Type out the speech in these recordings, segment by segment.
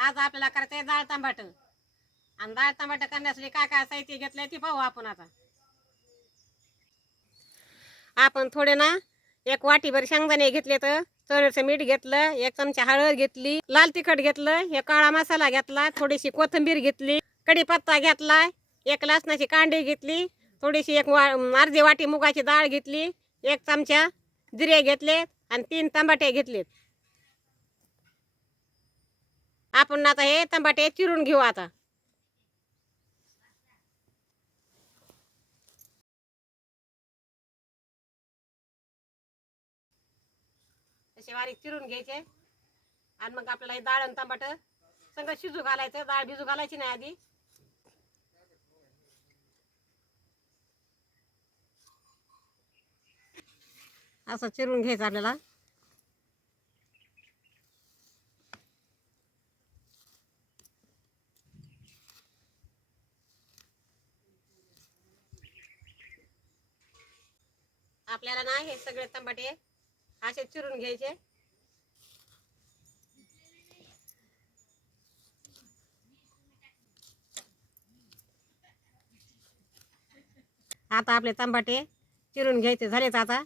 आज आपल्याला करायचंय दाळ डाळ आणि डाळ तांबाट करण्यासाठी काय काय साहित्य घेतलंय ते पाहू आपण आता. आपण थोडे ना एक वाटीभर शेंगदाणे घेतले तर चण्याचं मीठ घेतलं एक चमचा हळद घेतली लाल तिखट घेतलं हे काळा मसाला घेतला थोडीशी कोथिंबीर घेतली कढीपत्ता घेतला एक लसणाची कांडी घेतली थोडीशी एक वा अर्धी वाटी मुगाची डाळ घेतली एक चमचा जिरे घेतले आणि तीन तंबाटे घेतलेत. आपण आता हे तंबाटे चिरून घेऊ आता. असे बारीक चिरून घ्यायचे. आणि मग आपल्याला हे डाळ आणि टमाट सगळं शिजू घालायचं. डाळ भिजू घालायची नाही आधी. असं चिरून घ्यायचं आपल्याला. आपल्याला ना हे सगळे टमाटे असे चिरून घ्यायचे. आता आपले तंबाटे चिरून घ्यायचे झालेच आता.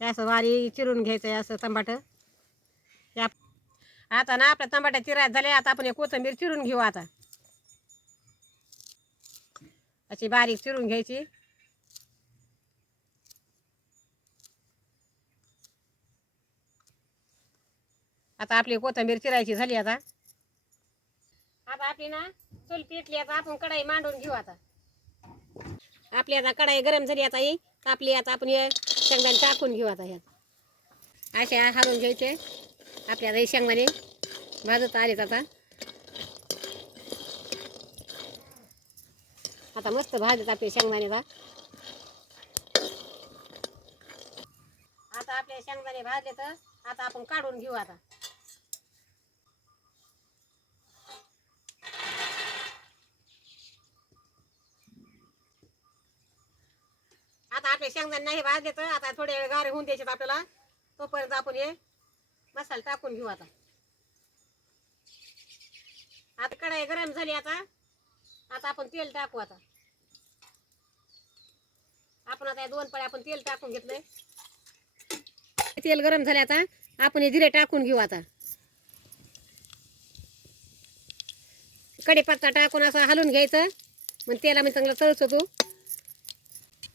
असं वारी चिरून घ्यायचं असं टमाट या आता ना आपल्या तंबाट्या चिरायचं झाले आता आपण हे कोथिंबीर चिरून घेऊ आता. अशी बारीक चिरून घ्यायची. आता आपली कोथिंबीर चिरायची झाली आता. आता आपली ना चूल पेटली आता आपण कढाई मांडून घेऊ आता. आपली आता कढाई गरम झाली आता ही आपली आता आपण शेंगदाणे टाकून घेऊ आता ह्यात. असे हालून घ्यायचे. आपल्या आता शेंगदाणे भाजत आलेत आता. आता मस्त भाजत आपले शेंगदाणे आता आता आपले शेंगदाणे भाजले तर आता आपण काढून घेऊ आता. आता आपले शेंगदाणे नाही भाजले तर आता थोडे वेळ गारे होऊन द्यायचे आपल्याला. तोपर्यंत आपण हे मसाला टाकून घेऊ आता. आता कढाई गरम झाली आता. आता आपण तेल टाकू आता. आपण आता दोन पळे आपण तेल टाकून घेतलंय. तेल गरम झाले आता आपण हे जिरे टाकून घेऊ आता. कढीपत्ता टाकून असं हलवून घ्यायचं. मग तेला मी चांगला तळच होतो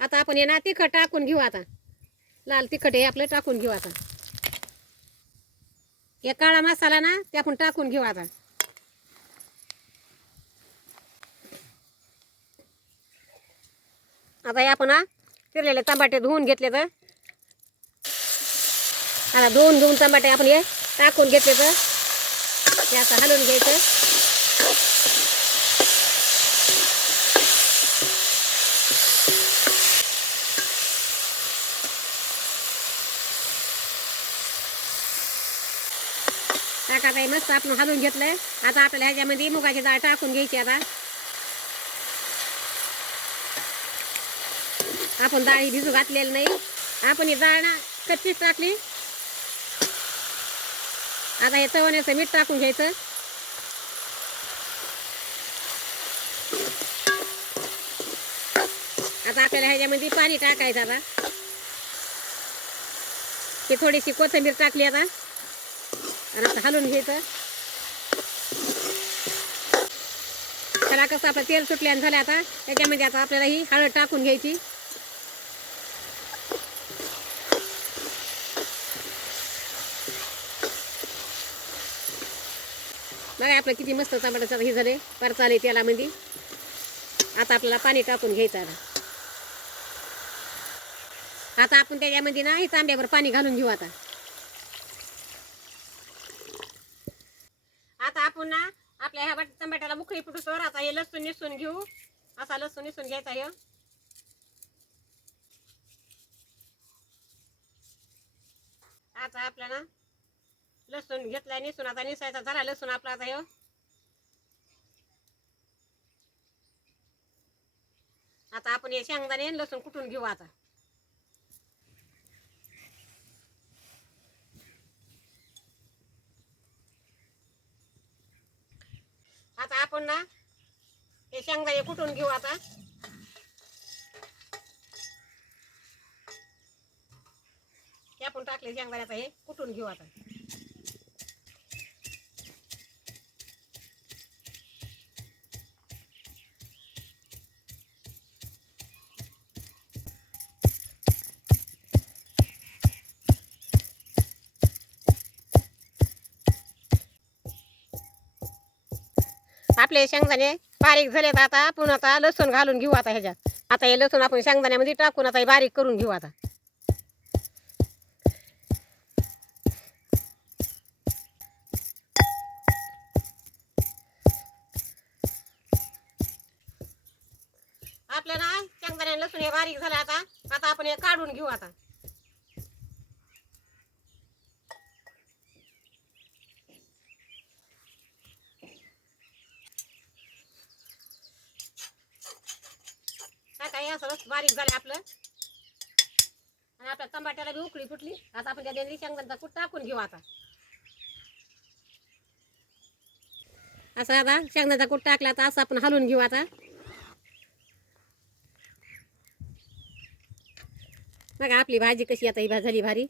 आता आपण हे ना तिखट टाकून घेऊ आता. लाल तिखट हे आपलं टाकून घेऊ आता. हे काळा मसाला ना ते आपण टाकून घेऊ आता. आता हे आपण हा चिरलेले टमाटे धुवून घेतले तर आता धुवून धुवून टमाटे आपण हे टाकून घेतले तर हे असं हलवून घ्यायचं. टाका ताई मस्त आपण हलवून घेतलं आता आपल्याला ह्याच्यामध्ये मुगाची डाळ टाकून घ्यायची आता. आपण डाळी भिजू घातलेली नाही. आपण ही डाळ ना कच्चीच टाकली. आता हे चवण्याचं मीठ टाकून घ्यायचं. आता आपल्याला ह्याच्यामध्ये पाणी टाकायचं आता. ही थोडीशी कोथिंबीर टाकली आता. आणि आता हलवून घ्यायचं. त्याला कसं आपलं तेल सुटल्यानं झालं आता. त्याच्यामध्ये आता आपल्याला ही हळद टाकून घ्यायची. बघा आपलं किती मस्त टमाटाचं हे झाले पर चालेल त्याला म्हणजे आता आपल्याला पाणी टाकून घ्यायचं आता. आता आपण त्याच्यामध्ये ना हे तांब्यावर पाणी घालून घेऊ आता. आता आपण ना आपल्या ह्या बट टमाट्याला मुखळी फुटूसवर आता हे लसूण निसून घेऊ. असा लसूण निसून घ्यायचा हे आता आपल्याला लसूण घेतलाय निसून आता निसायचा झाला लसूण आपला आता हे आता आपण हे शेंगदाणे लसूण कुठून घेऊ आता? आता आपण ना हे शेंगदाणे कुठून घेऊ आता? आपण टाकले शेंगदाण्याचा हे कुठून घेऊ आता? आपले शेंगदाणे बारीक झालेत आता आपण आता लसूण घालून घेऊ आता ह्याच्यात. आता हे लसूण आपण शेंगदाण्यामध्ये टाकून आता हे बारीक करून घेऊ आता. आपलं ना शेंगदाणे लसूण हे बारीक झालं आता. आता आपण हे काढून घेऊ आता. आता बारीक झालं आपलं. आणि आपल्या टमाट्याला बी उकळी फुटली. आता आपण त्या देंद्री शेंगदाण्याचा कूट टाकून घेऊ आता. असं आता शेंगदाण्याचा कूट टाकला आता असं आपण हलवून घेऊ आता. बघा आपली भाजी कशी आता ही भा- झाली भारी.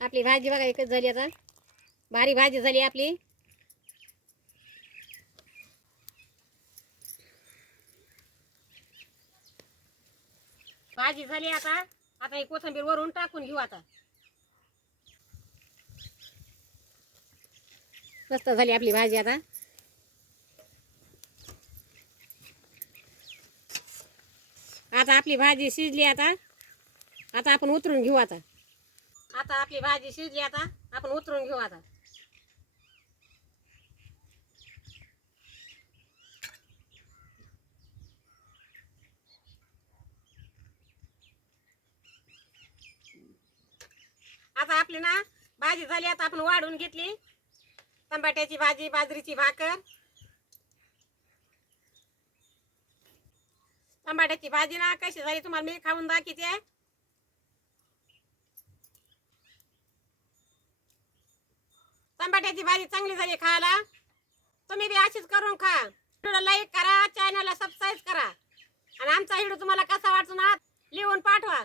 आपली भाजी बघा एकच झाली आता. भारी भाजी झाली आपली. भाजी झाली आता. आता ही कोथिंबीर वरून टाकून घेऊ आता. मस्त झाली आपली भाजी आता. आता आपली भाजी शिजली आता. आता आपण उतरून घेऊ आता. आता आपली भाजी शिजली आता. आपण उतरून घेऊ आता. आता आपली ना भाजी झाली आता आपण वाढून घेतली. टमाट्याची भाजी बाजरीची भाकर. टमाट्याची भाजी ना कशी झाली तुम्हाला मी खाऊन दाखवते. टमाट्याची भाजी चांगली झाली खायला. तुम्ही बी अशीच करून खा. व्हिडिओला लाईक करा चॅनलला सबस्क्राईब करा. आणि आमचा व्हिडिओ तुम्हाला कसा वाटतो ना लिहून पाठवा.